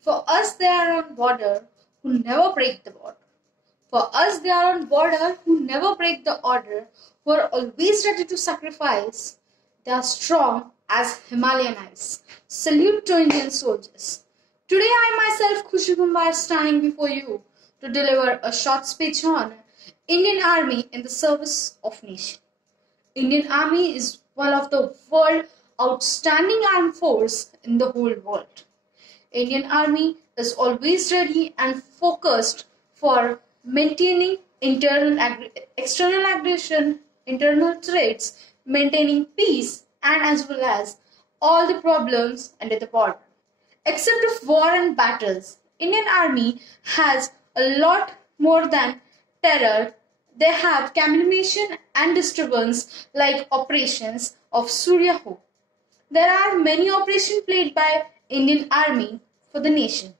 For us, they are on border who never break the border. For us, they are on border who never break the order, who are always ready to sacrifice. They are strong as Himalayan ice. Salute to Indian soldiers. Today, I myself, Khushi Kumar, is standing before you to deliver a short speech on Indian Army in the service of nation. Indian Army is one of the world's outstanding armed force in the whole world. Indian Army is always ready and focused for maintaining external aggression, internal threats, maintaining peace, and as well as all the problems under the border. Except of war and battles, Indian Army has a lot more than terror. They have communication and disturbance like operations of Surya Hope. There are many operations played by Indian Army for the nation.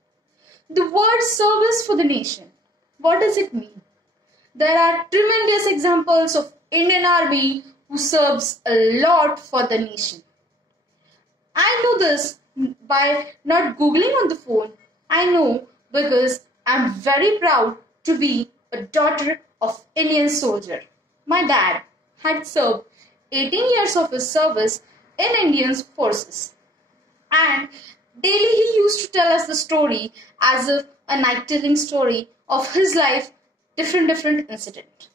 The word service for the nation, what does it mean? There are tremendous examples of Indian Army who serves a lot for the nation. I know this by not googling on the phone. I know because I'm very proud to be a daughter of Indian soldier. My dad had served 18 years of his service in Indian forces. And daily he used to tell us the story as if a night-telling story of his life, different incident.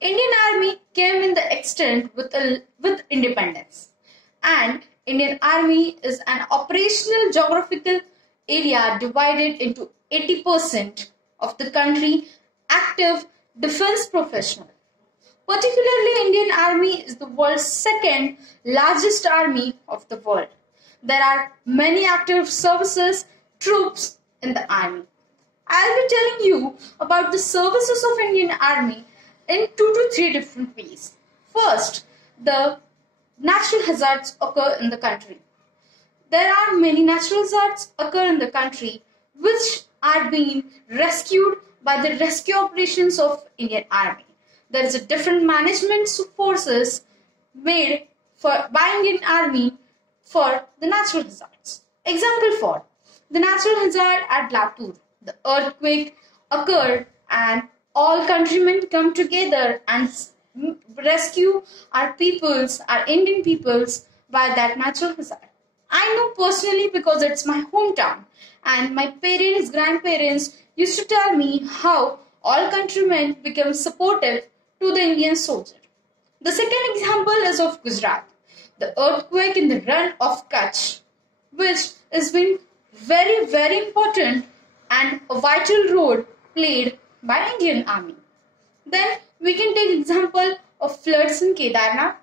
Indian Army came in the extent with independence. And Indian Army is an operational geographical area divided into 80% of the country active defense professional. Particularly, Indian Army is the world's second largest army of the world. There are many active services, troops in the army. I'll be telling you about the services of Indian Army in 2 to 3 different ways. First, the natural hazards occur in the country. There are many natural hazards occur in the country which are being rescued by the rescue operations of Indian Army. There is a different management forces made by Indian Army for the natural hazards. Example for the natural hazard at Latur. The earthquake occurred and all countrymen come together and rescue our peoples, our Indian peoples by that natural hazard. I know personally because it's my hometown and my parents, grandparents used to tell me how all countrymen became supportive to the Indian soldier. The second example is of Gujarat, the earthquake in the run of Kutch, which has been very important and a vital role played by Indian Army. Then we can take example of floods in Kedarnath.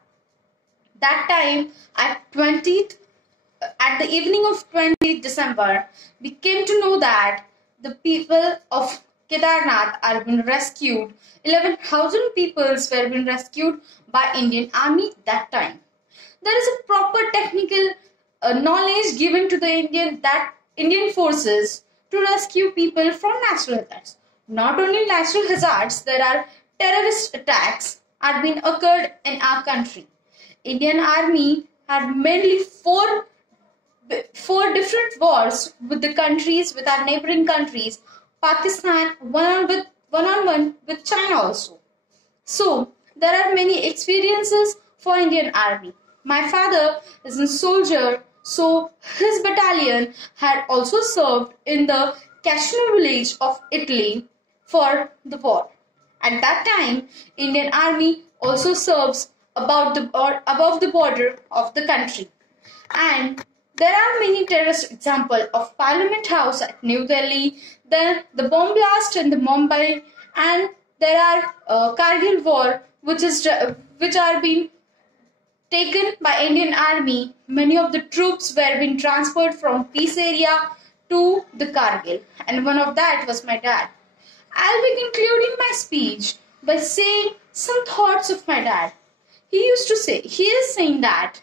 That time at the evening of 20th December, we came to know that the people of Kedarnath are being rescued. 11,000 peoples were being rescued by Indian Army that time. There is a proper technical knowledge given to the Indian forces to rescue people from natural hazards. Not only natural hazards, there are terrorist attacks are being occurred in our country. Indian Army had mainly four different wars with the countries, with our neighboring countries, Pakistan, one on one with China also. So there are many experiences for Indian Army. My father is a soldier, so his battalion had also served in the Kashmir village of Italy for the war. At that time, Indian Army also serves above the border of the country. And there are many terrorist examples of Parliament House at New Delhi, then the bomb blast in the Mumbai, and there are Kargil war, which are being taken by Indian Army. Many of the troops were being transferred from peace area to the Kargil, and one of that was my dad. I'll be concluding my speech by saying some thoughts of my dad. He is saying that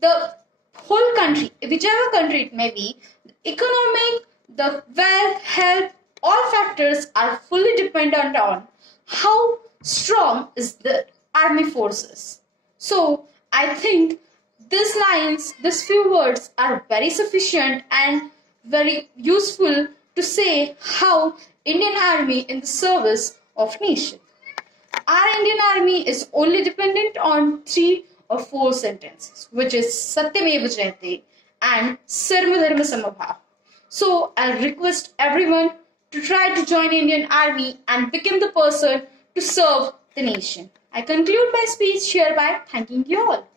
the whole country, whichever country it may be, the economic, the wealth, health, all factors are fully dependent on how strong is the army forces. So I think these few words are very sufficient, and very useful to say how Indian Army in the service of nation. Our Indian Army is only dependent on 3 or 4 sentences, which is Satyameva Jayate and Sarva Dharma Samabha. So I request everyone to try to join Indian Army and become the person to serve the nation. I conclude my speech here by thanking you all.